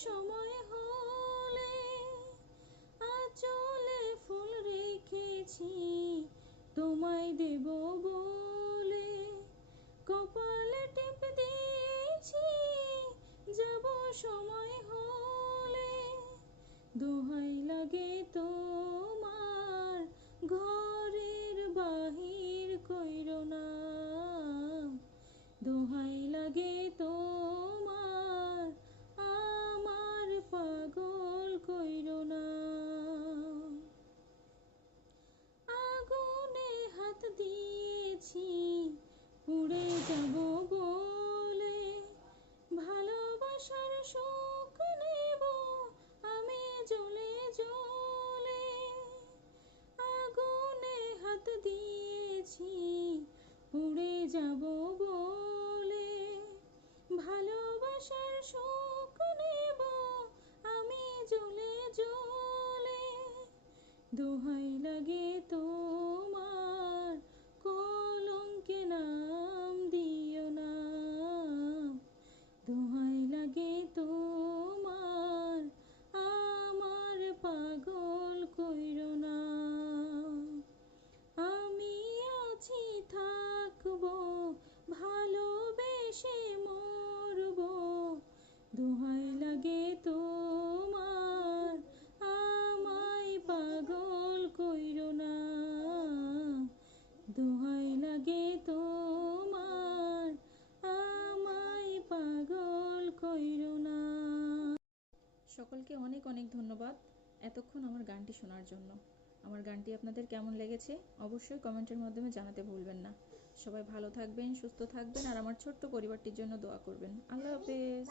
সময় হলে আঁচলে ফুল রেখেছি তোমায় দেব বলে, কপালে টিপ দিয়েছি যাব সময় হলে। দোহাই লাগে তোমার ঘরের বাহির কইরো না, দোহাই লাগে তোমার আমার পাগল কইরো না। আগুনে হাত দিয়েছি পুড়ে যাব বলে, ভালোবাসার সুখ নেব আমি জ্বলে জ্বলে। আগুনে হাত দিয়েছি পুড়ে যাব বলে, ভালোবাসার সুখ নেব আমি জ্বলে জ্বলে। দোহাই লাগে তোমার কলঙ্কে নাম দিও না, দোহাই লাগে তোমার আমার পাগল কইরো না। আমি আছি থাকবো ভালোবেসে মরবো, দোহাই লাগে তোমার আমায় পাগল কইরো না, দোহাই লাগে তোমার আমায় পাগল কইরো না। সকলকে অনেক অনেক ধন্যবাদ এতক্ষণ আমার গানটি শোনার জন্য। আমার গানটি আপনাদের কেমন লেগেছে অবশ্যই কমেন্টের মাধ্যমে জানাতে ভুলবেন না। সবাই ভালো থাকবেন, সুস্থ থাকবেন আর আমার ছোট্ট পরিবারটির জন্য দোয়া করবেন। আল্লাহ হাফেজ।